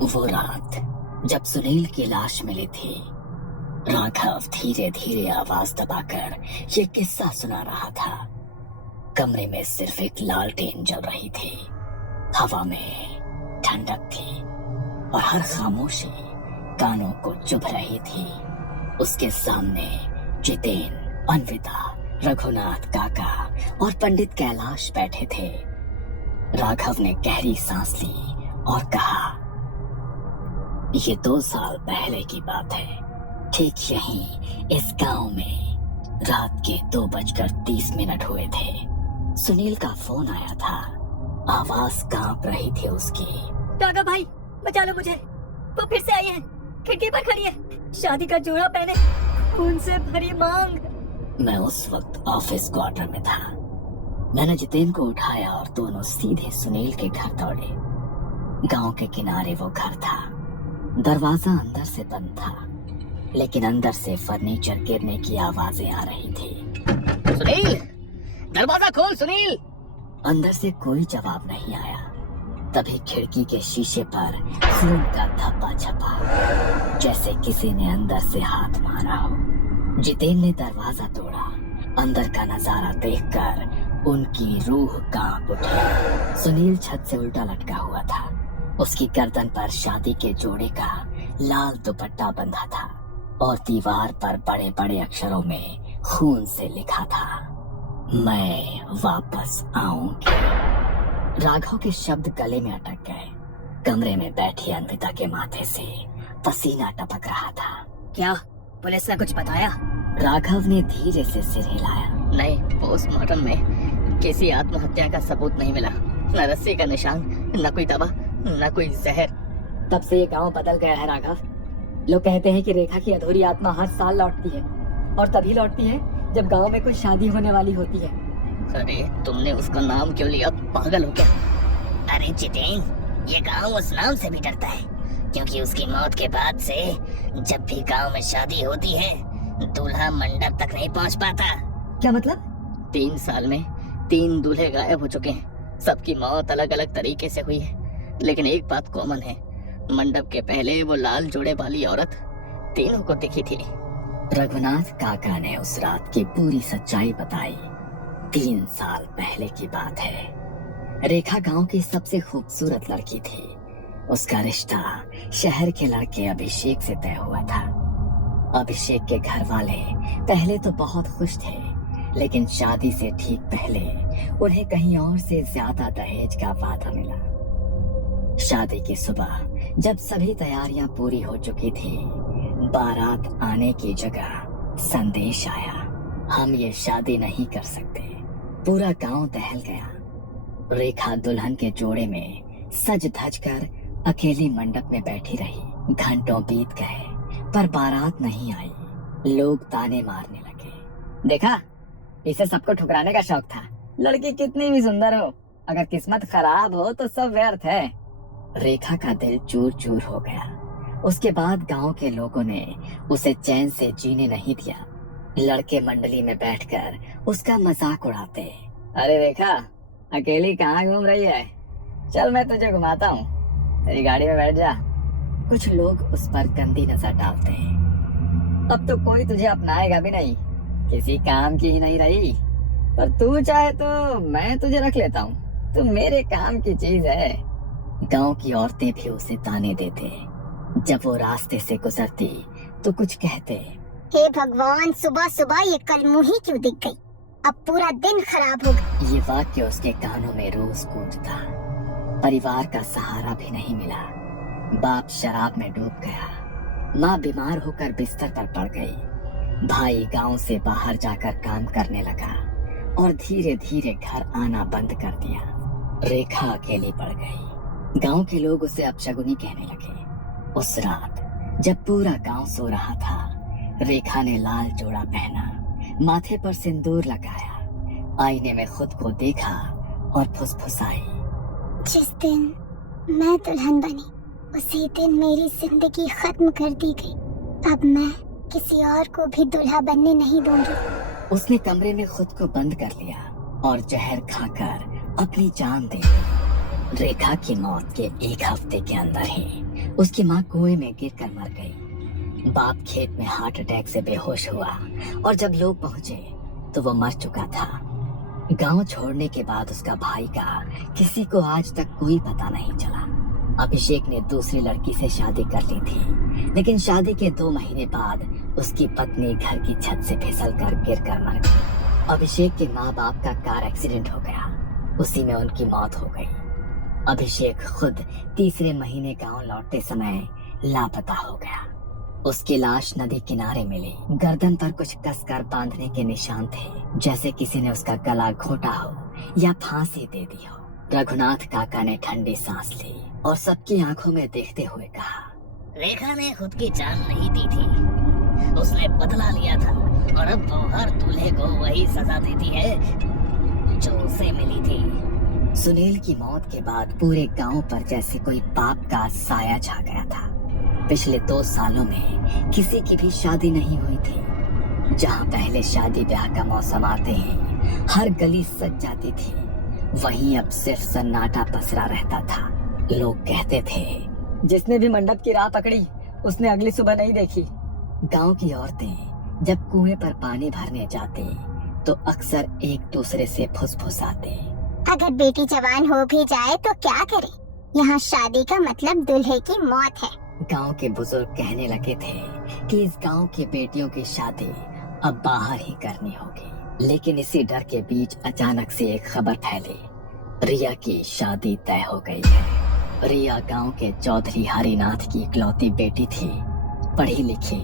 वो रात जब सुनील की लाश मिली थी, राघव धीरे धीरे आवाज दबाकर ये किस्सा सुना रहा था। कमरे में सिर्फ एक लालटेन जल रही थी, हवा में ठंडक थी और हर खामोशी कानों को चुभ रही थी। उसके सामने जितेन, अन्विता, रघुनाथ काका और पंडित कैलाश बैठे थे। राघव ने गहरी सांस ली और कहा, ये 2 साल पहले की बात है। ठीक यहीं इस गांव में रात के 2:30 हुए थे। सुनील का फोन आया था। आवाज कांप रही थी उसकी। काका भाई, बचा लो मुझे। वो फिर से आई है, खिड़की पर खड़ी है, शादी का जोड़ा पहने, खून से भरी मांग। मैं उस वक्त ऑफिस क्वार्टर में था। मैंने जितेन को उठाया और दोनों सीधे सुनील के घर दौड़े। गांव के किनारे वो घर था। दरवाजा अंदर से बंद था, लेकिन अंदर से फर्नीचर गिरने की आवाजें आ रही थी। सुनील, दरवाजा खोल सुनील। अंदर से कोई जवाब नहीं आया। तभी खिड़की के शीशे पर खून का धब्बा छपा, जैसे किसी ने अंदर से हाथ मारा हो। जितेन ने दरवाजा तोड़ा। अंदर का नजारा देखकर उनकी रूह कांप उठी। सुनील छत से उल्टा लटका हुआ था। उसकी गर्दन पर शादी के जोड़े का लाल दुपट्टा बंधा था और दीवार पर बड़े बड़े अक्षरों में खून से लिखा था, मैं वापस आऊंगी। राघव के शब्द गले में अटक गए। कमरे में बैठी अन्विता के माथे से पसीना टपक रहा था। क्या पुलिस ने कुछ बताया? राघव ने धीरे से सिर हिलाया। नहीं, पोस्टमार्टम में किसी आत्महत्या का सबूत नहीं मिला। न रस्सी का निशान, न कोई दवा, न कोई जहर। तब से ये गांव बदल गया है राघव। लोग कहते हैं कि रेखा की अधूरी आत्मा हर साल लौटती है, और तभी लौटती है जब गांव में कोई शादी होने वाली होती है। अरे तुमने उसका नाम क्यों लिया? पागल हो क्या? अरे जितेन, ये गांव उस नाम से भी डरता है, क्योंकि उसकी मौत के बाद से जब भी गांव में शादी होती है, दूल्हा मंडप तक नहीं पहुंच पाता। क्या मतलब? 3 साल में 3 दूल्हे गायब हो चुके हैं। सबकी मौत अलग अलग तरीके से हुई है, लेकिन एक बात कॉमन है, मंडप के पहले वो लाल जोड़े वाली औरत तीनों को दिखी थी। रघुनाथ काका ने उस रात की पूरी सच्चाई बताई। 3 साल पहले की बात है। रेखा गांव की सबसे खूबसूरत लड़की थी। उसका रिश्ता शहर के लड़के अभिषेक से तय हुआ था। अभिषेक के घर वाले पहले तो बहुत खुश थे, लेकिन शादी से ठीक पहले उन्हें कहीं और से ज्यादा दहेज का वादा मिला। शादी की सुबह जब सभी तैयारियां पूरी हो चुकी थी, बारात आने की जगह संदेश आया, हम ये शादी नहीं कर सकते। पूरा गांव दहल गया। रेखा दुल्हन के जोड़े में सज धज कर अकेली मंडप में बैठी रही। घंटों बीत गए पर बारात नहीं आई। लोग ताने मारने लगे। देखा, इसे सबको ठुकराने का शौक था। लड़की कितनी भी सुंदर हो, अगर किस्मत खराब हो तो सब व्यर्थ है। रेखा का दिल चूर चूर हो गया। उसके बाद गांव के लोगों ने उसे चैन से जीने नहीं दिया। लड़के मंडली में बैठकर उसका मजाक उड़ाते। अरे रेखा, अकेली कहाँ घूम रही है? चल मैं तुझे घुमाता हूँ, तेरी गाड़ी में बैठ जा। कुछ लोग उस पर गंदी नजर डालते हैं। अब तो कोई तुझे अपनाएगा भी नहीं, किसी काम की ही नहीं रही। पर तू चाहे तो मैं तुझे रख लेता हूँ, तू मेरे काम की चीज है। गांव की औरतें भी उसे ताने देते। जब वो रास्ते से गुजरती तो कुछ कहते, हे भगवान, सुबह सुबह ये कलमुही क्यों दिख गई? अब पूरा दिन खराब हो गया। ये वाक्य उसके कानों में रोज गूंजता। परिवार का सहारा भी नहीं मिला। बाप शराब में डूब गया। माँ बीमार होकर बिस्तर पर पड़ गई। भाई गांव से बाहर जाकर काम करने लगा और धीरे धीरे घर आना बंद कर दिया। रेखा अकेली पड़ गई। गांव के लोग उसे अपशगुनी कहने लगे। उस रात जब पूरा गांव सो रहा था, रेखा ने लाल जोड़ा पहना, माथे पर सिंदूर लगाया, आईने में खुद को देखा और फुसफुसाई, जिस दिन मैं दुल्हन बनी, उसी दिन मेरी जिंदगी खत्म कर दी गई। अब मैं किसी और को भी दूल्हा बनने नहीं दूंगी। उसने कमरे में खुद को बंद कर लिया और जहर खाकर अपनी जान दे दी। रेखा की मौत के एक हफ्ते के अंदर ही उसकी माँ कुएं में गिरकर मर गई। बाप खेत में हार्ट अटैक से बेहोश हुआ और जब लोग पहुंचे तो वो मर चुका था। गांव छोड़ने के बाद उसका भाई का किसी को आज तक कोई पता नहीं चला। अभिषेक ने दूसरी लड़की से शादी कर ली थी, लेकिन शादी के 2 महीने बाद उसकी पत्नी घर की छत से फिसलकर गिरकर मर गई। अभिषेक के माँ बाप का कार एक्सीडेंट हो गया, उसी में उनकी मौत हो गई। अभिषेक खुद तीसरे महीने गांव लौटते समय लापता हो गया। उसकी लाश नदी किनारे मिली। गर्दन पर कुछ कसकर बांधने के निशान थे, जैसे किसी ने उसका गला घोटा हो या फांसी दे दी हो। रघुनाथ काका ने ठंडी सांस ली और सबकी आंखों में देखते हुए कहा, रेखा ने खुद की जान नहीं दी थी, उसने बदला लिया था और अब वो हर दूल्हे को वही सजा देती है जो उसे मिली थी। सुनील की मौत के बाद पूरे गांव पर जैसे कोई पाप का साया छा गया था। पिछले 2 सालों में किसी की भी शादी नहीं हुई थी। जहां पहले शादी ब्याह का मौसम आते ही हर गली सज जाती थी, वहीं अब सिर्फ सन्नाटा पसरा रहता था। लोग कहते थे, जिसने भी मंडप की राह पकड़ी उसने अगली सुबह नहीं देखी। गांव की औरतें जब कुएं पर पानी भरने जाते तो अक्सर एक दूसरे से फुसफुसाते, अगर बेटी जवान हो भी जाए तो क्या करे, यहाँ शादी का मतलब दूल्हे की मौत है। गांव के बुजुर्ग कहने लगे थे कि इस गांव की बेटियों की शादी अब बाहर ही करनी होगी। लेकिन इसी डर के बीच अचानक से एक खबर फैली, रिया की शादी तय हो गई है। रिया गांव के चौधरी हरिनाथ की इकलौती बेटी थी, पढ़ी लिखी,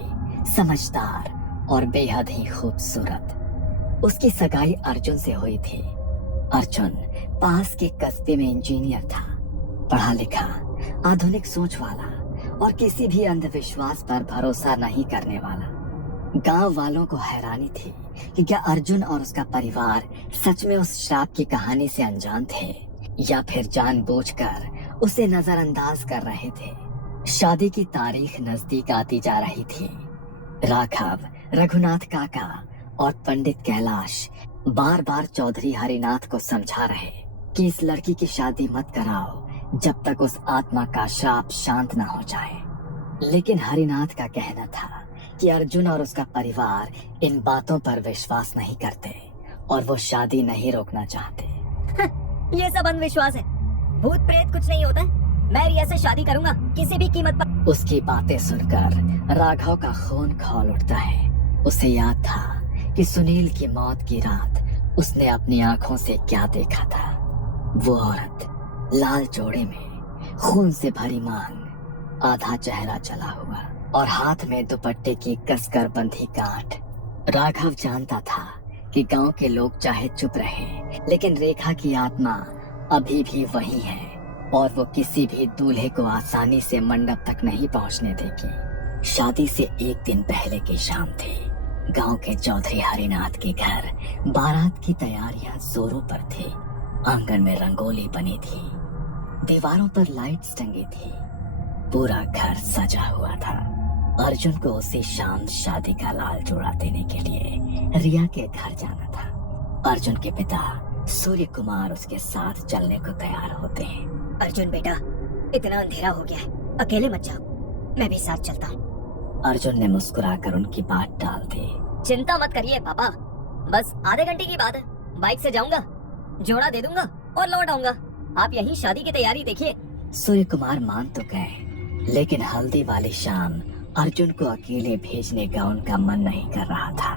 समझदार और बेहद ही खूबसूरत। उसकी सगाई अर्जुन से हुई थी। अर्जुन पास के कस्बे में इंजीनियर था, पढ़ा लिखा, आधुनिक सोच वाला और किसी भी अंधविश्वास पर भरोसा नहीं करने वाला। गांव वालों को हैरानी थी कि क्या अर्जुन और उसका परिवार सच में उस श्राप की कहानी से अनजान थे या फिर जानबूझकर उसे नजरअंदाज कर रहे थे। शादी की तारीख नजदीक आती जा रही थी। राघव, रघुनाथ काका और पंडित कैलाश बार बार चौधरी हरिनाथ को समझा रहे कि इस लड़की की शादी मत कराओ जब तक उस आत्मा का श्राप शांत न हो जाए। लेकिन हरिनाथ का कहना था कि अर्जुन और उसका परिवार इन बातों पर विश्वास नहीं करते और वो शादी नहीं रोकना चाहते। ये सब अंधविश्वास है, भूत प्रेत कुछ नहीं होता है। मैं रिया से शादी करूंगा किसी भी कीमत पर। उसकी बातें सुनकर राघव का खून खौल उठता है। उसे याद था कि सुनील की मौत की रात उसने अपनी आंखों से क्या देखा था। वो औरत लाल जोड़े में, खून से भरी मांग, आधा चेहरा जला हुआ और हाथ में दुपट्टे की कसकर बंधी गांठ। राघव जानता था कि गांव के लोग चाहे चुप रहे, लेकिन रेखा की आत्मा अभी भी वही है और वो किसी भी दूल्हे को आसानी से मंडप तक नहीं पहुंचने देगी। शादी से एक दिन पहले की शाम थी। गांव के चौधरी हरिनाथ के घर बारात की तैयारियां जोरों पर थी। आंगन में रंगोली बनी थी, दीवारों पर लाइट्स टंगी थी, पूरा घर सजा हुआ था। अर्जुन को उसी शाम शादी का लाल जोड़ा देने के लिए रिया के घर जाना था। अर्जुन के पिता सूर्य कुमार उसके साथ चलने को तैयार होते हैं। अर्जुन बेटा, इतना अंधेरा हो गया है, अकेले मत जाओ, मैं भी साथ चलता हूँ। अर्जुन ने मुस्कुराकर उनकी बात टाल दी। चिंता मत करिए पापा, बस आधे घंटे की बात है, बाइक से जाऊंगा, जोड़ा दे दूंगा और लौट आऊंगा। आप यहीं शादी की तैयारी देखिए। सूर्य कुमार मान तो गए, लेकिन हल्दी वाली शाम अर्जुन को अकेले भेजने का उनका मन नहीं कर रहा था।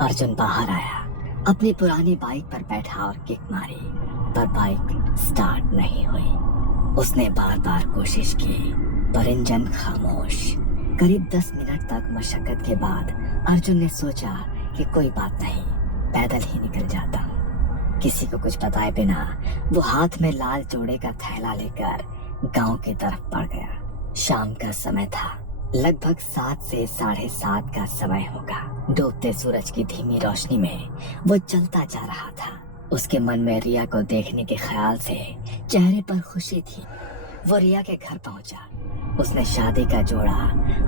अर्जुन बाहर आया, अपनी पुरानी बाइक पर बैठा और किक मारी, पर बाइक स्टार्ट नहीं हुई। उसने बार बार कोशिश की, पर इंजन खामोश। करीब 10 मिनट तक मशक्कत के बाद अर्जुन ने सोचा कि कोई बात नहीं, पैदल ही निकल जाता हूँ। किसी को कुछ बताए बिना वो हाथ में लाल जोड़े का थैला लेकर गांव की तरफ बढ़ गया। शाम का समय था, लगभग 7 से 7:30 का समय होगा। डूबते सूरज की धीमी रोशनी में वो चलता जा रहा था। उसके मन में रिया को देखने के ख्याल से चेहरे पर खुशी थी। वो रिया के घर पहुंचा। उसने शादी का जोड़ा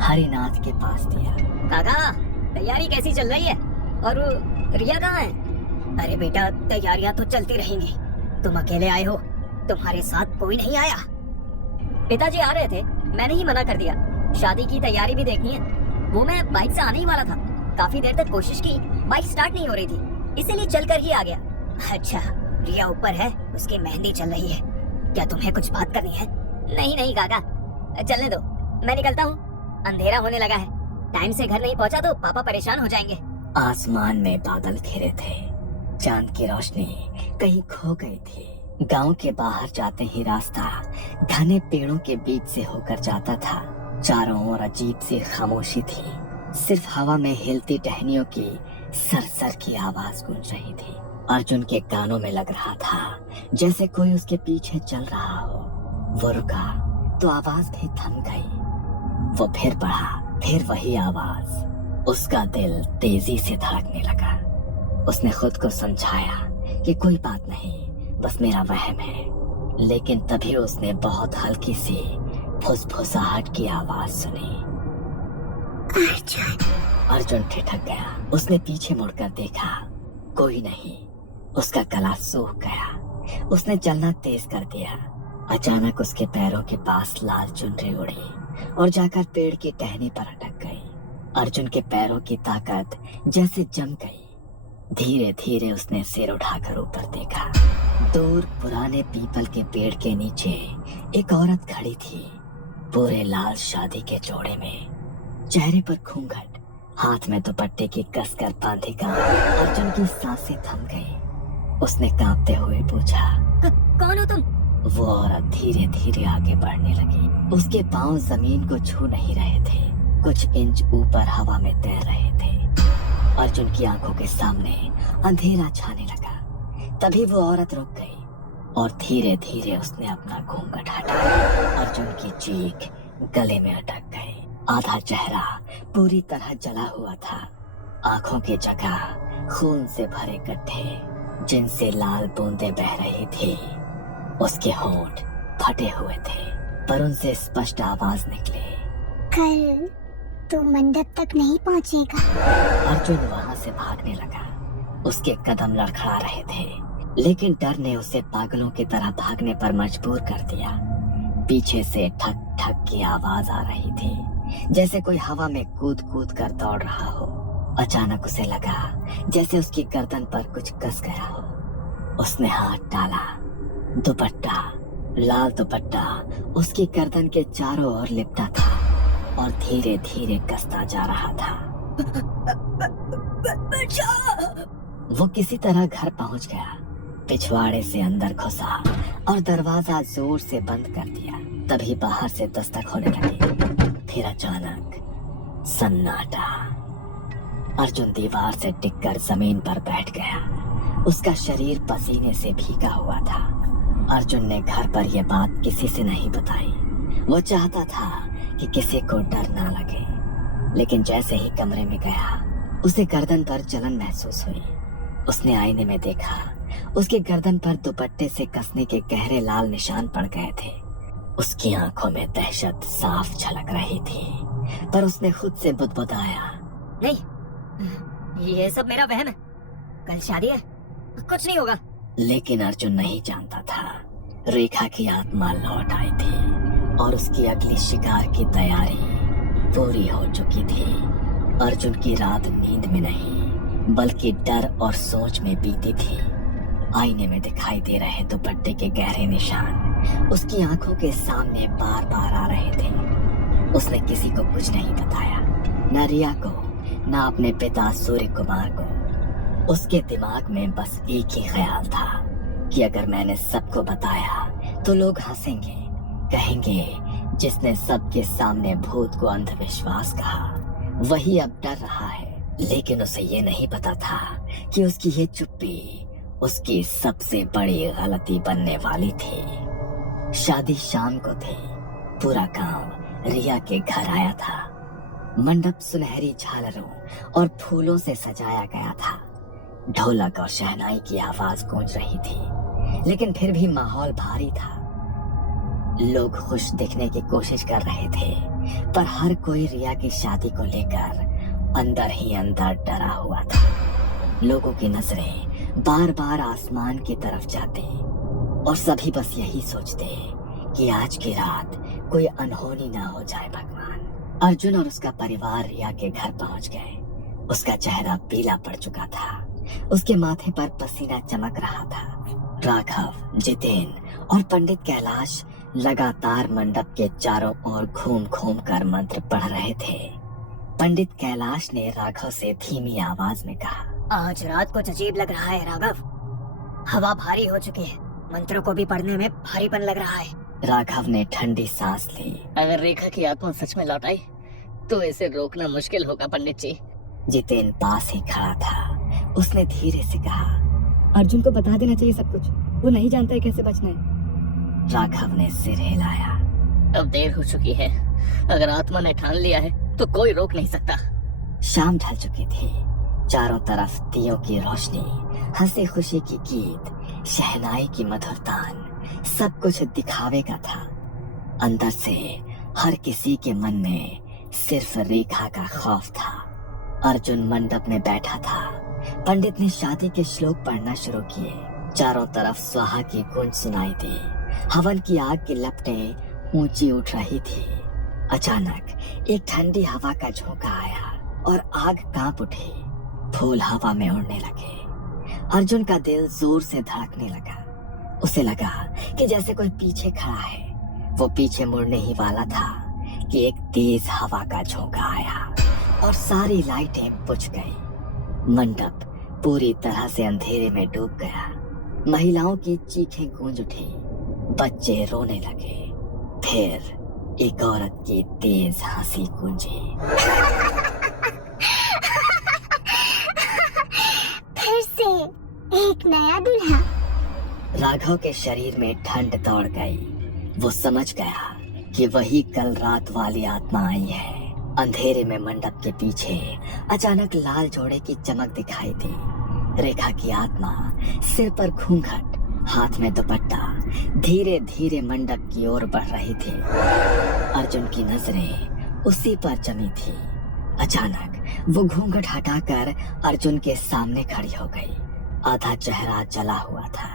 हरिनाथ के पास दिया। काका, तैयारी कैसी चल रही है? और रिया कहाँ है? अरे बेटा, तैयारियां तो चलती रहेंगी, तुम अकेले आए हो, तुम्हारे साथ कोई नहीं आया? पिताजी आ रहे थे, मैंने ही मना कर दिया। शादी की तैयारी भी देखनी है। वो मैं बाइक से आने ही वाला था, काफी देर तक कोशिश की, बाइक स्टार्ट नहीं हो रही थी, इसीलिए चलकर ही आ गया। अच्छा, रिया ऊपर है, उसकी मेहंदी चल रही है, क्या तुम्हें कुछ बात करनी है? नहीं नहीं काका, चलने दो, मैं निकलता हूँ, अंधेरा होने लगा है। टाइम से घर नहीं पहुँचा तो पापा परेशान हो जाएंगे। आसमान में बादल घिरे थे, चांद की रोशनी कहीं खो गई थी। गांव के बाहर जाते ही रास्ता घने पेड़ों के बीच से होकर जाता था। चारों ओर अजीब सी खामोशी थी, सिर्फ हवा में हिलती टहनियों की सरसर की आवाज गूंज रही थी। अर्जुन के कानों में लग रहा था जैसे कोई उसके पीछे चल रहा हो। वो रुका तो आवाज भी थम गई। वो फिर बढ़ा, फिर वही आवाज। उसका दिल तेजी से धड़कने लगा। उसने खुद को समझाया कि कोई बात नहीं, बस मेरा वहम है। लेकिन तभी उसने बहुत हल्की सी फुसफुसाहट की आवाज सुनी। अर्जुन ठिठक गया। उसने पीछे मुड़कर देखा, कोई नहीं। उसका गला सूख गया। उसने चलना तेज कर दिया। अचानक उसके पैरों के पास लाल चुनरी उड़ी और जाकर पेड़ की टहनी पर अटक गई। अर्जुन के पैरों की ताकत जैसे जम गई। धीरे धीरे उसने सिर उठाकर ऊपर देखा। दूर पुराने पीपल के पेड़ के नीचे एक औरत खड़ी थी, पूरे लाल शादी के जोड़े में, चेहरे पर घूंघट, हाथ में दुपट्टे की कसकर बांधी गांठ। अर्जुन की सांसें थम गई। उसने कांपते हुए पूछा, कौन हो तुम? वो औरत धीरे धीरे आगे बढ़ने लगी। उसके पांव जमीन को छू नहीं रहे थे, कुछ इंच ऊपर हवा में तैर रहे थे। अर्जुन की आंखों के सामने अंधेरा छाने लगा। तभी वो औरत रुक गई और धीरे धीरे उसने अपना घूंघट हटाया। अर्जुन की चीख गले में अटक गई। आधा चेहरा पूरी तरह जला हुआ था। आंखों की जगह खून से भरे गड्ढे, जिनसे लाल बूंदें बह रही थी। उसके होंठ फटे हुए थे, पर उनसे स्पष्ट आवाज निकली, कल तू मंडप तक नहीं पहुंचेगा। अर्जुन वहां से भागने लगा। उसके कदम लड़खड़ा रहे थे, लेकिन डर ने उसे पागलों की तरह भागने पर मजबूर कर दिया। पीछे से ठक ठक की आवाज आ रही थी, जैसे कोई हवा में कूद कूद कर दौड़ रहा हो। अचानक उसे लगा जैसे उसकी गर्दन पर कुछ कस गया हो। उसने हाथ डाला। दुपट्टा, लाल दुपट्टा उसकी गर्दन के चारों ओर लिपटा था और धीरे धीरे कसता जा रहा था। वो किसी तरह घर पहुंच गया, पिछवाड़े से अंदर घुसा और दरवाजा जोर से बंद कर दिया। तभी बाहर से दस्तक होने लगी। फिर अचानक सन्नाटा। अर्जुन दीवार से टिककर जमीन पर बैठ गया। उसका शरीर पसीने से भीगा हुआ था। अर्जुन ने घर पर यह बात किसी से नहीं बताई। वो चाहता था कि किसी को डर ना लगे, लेकिन जैसे ही कमरे में गया उसे गर्दन पर जलन महसूस हुई। उसने आईने में देखा, उसके गर्दन पर दुपट्टे से कसने के गहरे लाल निशान पड़ गए थे। उसकी आंखों में दहशत साफ झलक रही थी, पर उसने खुद से बुदबुदाया, नहीं, ये सब मेरा वहम है। कल शादी है, कुछ नहीं होगा। लेकिन अर्जुन नहीं जानता था, रेखा की आत्मा लौट आई थी और उसकी अगली शिकार की तैयारी पूरी हो चुकी थी। अर्जुन की रात नींद में नहीं, बल्कि डर और सोच में बीती थी। आईने में दिखाई दे रहे दुपट्टे के गहरे निशान उसकी आंखों के सामने बार बार आ रहे थे। उसने किसी को कुछ नहीं बताया, न रिया को, न अपने पिता सूर्य कुमार को। उसके दिमाग में बस एक ही ख्याल था कि अगर मैंने सबको बताया तो लोग हंसेंगे, कहेंगे जिसने सबके सामने भूत को अंधविश्वास कहा वही अब डर रहा है। लेकिन उसे ये नहीं पता था कि उसकी ये चुप्पी उसकी सबसे बड़ी गलती बनने वाली थी। शादी शाम को थी। पूरा गांव रिया के घर आया था। मंडप सुनहरी झालरों और फूलों से सजाया गया था। ढोलक और शहनाई की आवाज गूंज रही थी, लेकिन फिर भी माहौल भारी था। लोग खुश दिखने की कोशिश कर रहे थे, पर हर कोई रिया की शादी को लेकर अंदर ही अंदर डरा हुआ था। लोगों की नजरें बार बार आसमान की तरफ जाती और सभी बस यही सोचते कि आज की रात कोई अनहोनी ना हो जाए भगवान। अर्जुन और उसका परिवार रिया के घर पहुंच गए। उसका चेहरा पीला पड़ चुका था, उसके माथे पर पसीना चमक रहा था। राघव, जितेन और पंडित कैलाश लगातार मंडप के चारों ओर घूम घूम कर मंत्र पढ़ रहे थे। पंडित कैलाश ने राघव से धीमी आवाज में कहा, आज रात कुछ अजीब लग रहा है राघव। हवा भारी हो चुकी है, मंत्रों को भी पढ़ने में भारीपन लग रहा है। राघव ने ठंडी सांस ली। अगर रेखा की आत्मा सच में लौट आई तो इसे रोकना मुश्किल होगा पंडित जी। जितेन पास ही खड़ा था। उसने धीरे से कहा, अर्जुन को बता देना चाहिए सब कुछ, वो नहीं जानता है कैसे बचना है। राघव ने सिर हिलाया। अब देर हो चुकी है, अगर आत्मा ने ठान लिया है तो कोई रोक नहीं सकता। शाम ढल चुकी थी। चारों तरफ दियों की रोशनी, हंसी खुशी की गीत, शहनाई की मधुर तान, सब कुछ दिखावे का था। अंदर से हर किसी के मन में सिर्फ रेखा का खौफ था। अर्जुन मंडप में बैठा था। पंडित ने शादी के श्लोक पढ़ना शुरू किए। चारों तरफ स्वाहा की गूंज सुनाई दी। हवन की आग की लपटें ऊंची उठ रही थी। अचानक एक ठंडी हवा का झोंका आया और आग कांप उठी। फूल हवा में उड़ने लगे। अर्जुन का दिल जोर से धड़कने लगा। उसे लगा कि जैसे कोई पीछे खड़ा है। वो पीछे मुड़ने ही वाला था कि एक तेज हवा का झोंका आया और सारी लाइटें बुझ गई। मंडप पूरी तरह से अंधेरे में डूब गया। महिलाओं की चीखें गूंज उठी, बच्चे रोने लगे। फिर एक औरत की तेज हंसी गूंजी। फिर से एक नया दूल्हा। राघव के शरीर में ठंड दौड़ गई। वो समझ गया कि वही कल रात वाली आत्मा आई है। अंधेरे में मंडप के पीछे अचानक लाल जोड़े की चमक दिखाई दी। रेखा की आत्मा, सिर पर घूंघट, हाथ में दुपट्टा, धीरे धीरे मंडप की ओर बढ़ रही थी। अर्जुन की नजरें उसी पर जमी थी। अचानक वो घूंघट हटाकर अर्जुन के सामने खड़ी हो गई। आधा चेहरा जला हुआ था,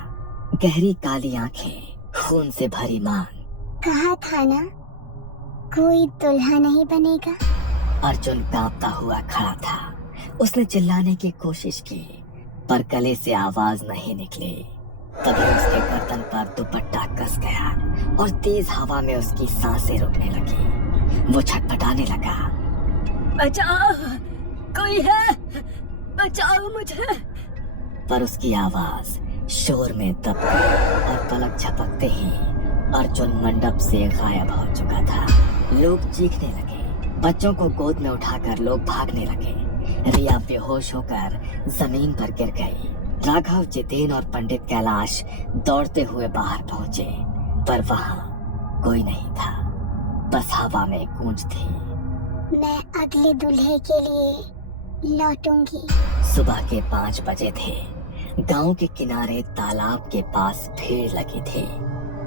गहरी काली आंखें, खून से भरी मांग। कहा था ना कोई दुल्हा नहीं बनेगा। अर्जुन कांपता हुआ खड़ा था। उसने चिल्लाने की कोशिश की पर गले से आवाज नहीं निकली। तभी उसके गर्दन पर दुपट्टा कस गया और तेज हवा में उसकी सांसें रुकने लगी। वो छटपटाने लगा। बचाओ, कोई है, बचाओ मुझे। पर उसकी आवाज शोर में दब गई और पलक झपकते ही अर्जुन मंडप से गायब हो चुका था। लोग चीखने लगे। बच्चों को गोद में उठाकर लोग भागने लगे। रिया बेहोश होकर जमीन पर गिर गई। राघव, जितेन और पंडित कैलाश दौड़ते हुए बाहर पहुंचे, पर वहां कोई नहीं था। बस हवा में गूंज थी। मैं अगले दूल्हे के लिए लौटूंगी। सुबह के 5 बजे थे। गांव के किनारे तालाब के पास भीड़ लगी थी।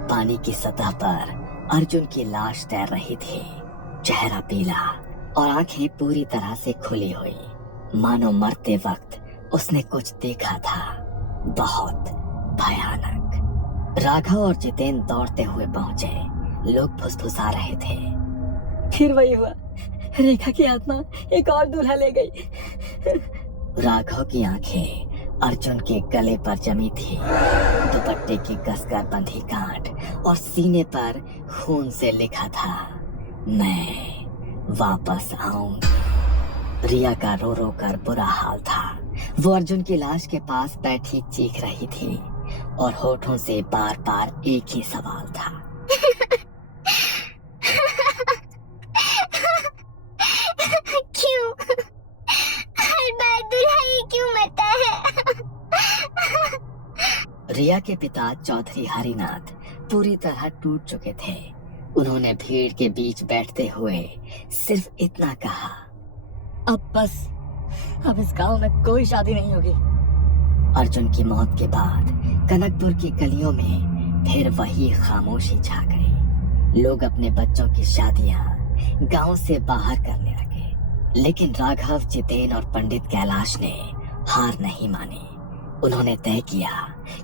पानी की सतह पर अर्जुन की लाश तैर रही थी। चेहरा पीला और आंखें पूरी तरह से खुली हुई, मानो मरते वक्त उसने कुछ देखा था, बहुत भयानक। राघव और जितेन दौड़ते हुए पहुंचे। लोग फुसफुसा रहे थे। फिर वही हुआ, रेखा की आत्मा एक और दूल्हा ले गई। राघव की आंखें अर्जुन के गले पर जमी थी। दुपट्टे की कसकर बंधी गांठ और सीने पर खून से लिखा था, मैं वापस आऊंगी। रिया का रो रो कर बुरा हाल था। वो अर्जुन की लाश के पास बैठी चीख रही थी और होठों से बार बार एक ही सवाल था, क्यों हर बार दूल्हा ही क्यों मरता है। रिया के पिता चौधरी हरिनाथ पूरी तरह टूट चुके थे। उन्होंने भीड़ के बीच बैठते हुए सिर्फ इतना कहा, अब बस, अब इस गांव में कोई शादी नहीं होगी। अर्जुन की मौत के बाद कनकपुर की गलियों में फिर वही खामोशी छा गई। लोग अपने बच्चों की शादियां गांव से बाहर करने लगे। लेकिन राघव, जितेन और पंडित कैलाश ने हार नहीं मानी। उन्होंने तय किया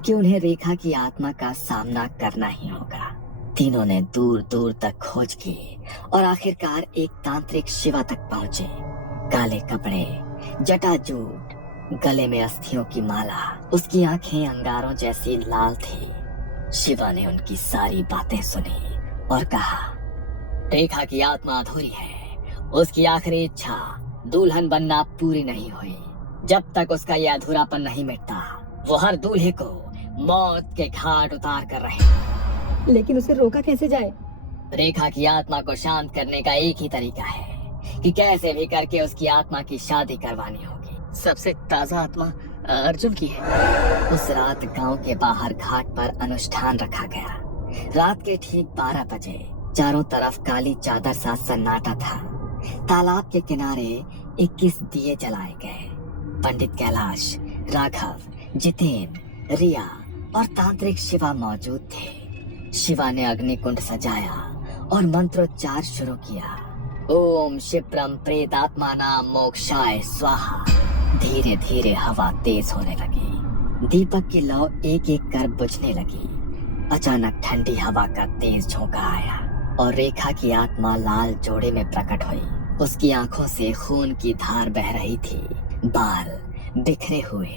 कि उन्हें रेखा की आत्मा का सामना करना ही होगा। तीनों ने दूर दूर तक खोज की और आखिरकार एक तांत्रिक शिवा तक पहुंचे। काले कपड़े, जटाजूट, गले में अस्थियों की माला, उसकी आंखें अंगारों जैसी लाल थी। शिवा ने उनकी सारी बातें सुनी और कहा, रेखा की आत्मा अधूरी है। उसकी आखिरी इच्छा दुल्हन बनना पूरी नहीं हुई। जब तक उसका यह अधूरापन नहीं मिटता, वो हर दूल्हे को मौत के घाट उतार कर रहे। लेकिन उसे रोका कैसे जाए? रेखा की आत्मा को शांत करने का एक ही तरीका है कि कैसे भी करके उसकी आत्मा की शादी करवानी होगी। सबसे ताजा आत्मा अर्जुन की है। उस रात गांव के बाहर घाट पर अनुष्ठान रखा गया। रात के ठीक 12 बजे चारों तरफ काली चादर सा सन्नाटा था। तालाब के किनारे 21 दिए जलाए गए। पंडित कैलाश, राघव, जितेन, रिया और तांत्रिक शिवा मौजूद थे। शिवा ने अग्निकुंड सजाया और मंत्रोच्चार शुरू किया। ओम क्षिप्रम प्रेतात्मानां मोक्षाय स्वाहा। धीरे धीरे हवा तेज होने लगी। दीपक की लौ एक एक कर बुझने लगी। अचानक ठंडी हवा का तेज झोंका आया और रेखा की आत्मा लाल जोड़े में प्रकट हुई। उसकी आंखों से खून की धार बह रही थी। बाल बिखरे हुए,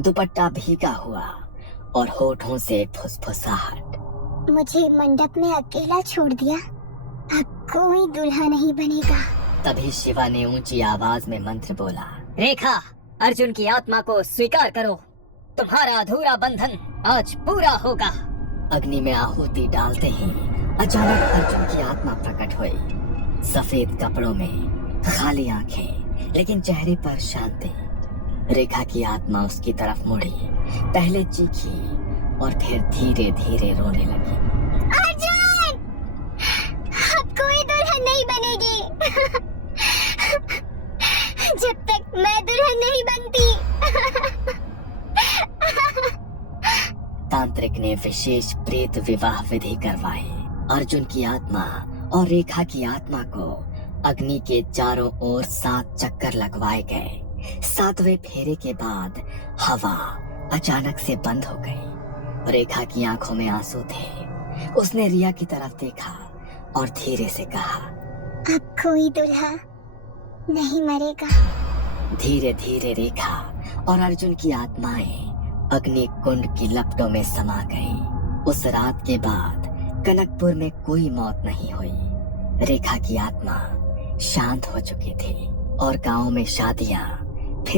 दुपट्टा भीगा हुआ और होठों से फुसफुसाहट। मुझे मंडप में अकेला छोड़ दिया, अब कोई दूल्हा नहीं बनेगा। तभी शिवा ने ऊंची आवाज में मंत्र बोला, रेखा, अर्जुन की आत्मा को स्वीकार करो। तुम्हारा अधूरा बंधन आज पूरा होगा। अग्नि में आहुति डालते ही अचानक अर्जुन की आत्मा प्रकट हुई। सफेद कपड़ों में, खाली आंखें, लेकिन चेहरे पर शांति। रेखा की आत्मा उसकी तरफ मुड़ी, पहले चीखी और फिर धीरे धीरे रोने लगी। अर्जुन, अब कोई दुल्हन नहीं बनेगी जब तक मैं दुल्हन नहीं बनती। तांत्रिक ने विशेष प्रेत विवाह विधि करवाई। अर्जुन की आत्मा और रेखा की आत्मा को अग्नि के चारों ओर 7 चक्कर लगवाए गए। 7वें फेरे के बाद हवा अचानक से बंद हो गई। रेखा की आंखों में आंसू थे। उसने रिया की तरफ देखा और धीरे से कहा, अब कोई दूल्हा नहीं मरेगा। धीरे धीरे रेखा और अर्जुन की आत्माएं अग्नि कुंड की लपटों में समा गई। उस रात के बाद कनकपुर में कोई मौत नहीं हुई। रेखा की आत्मा शांत हो चुकी थी और गांव में शादियां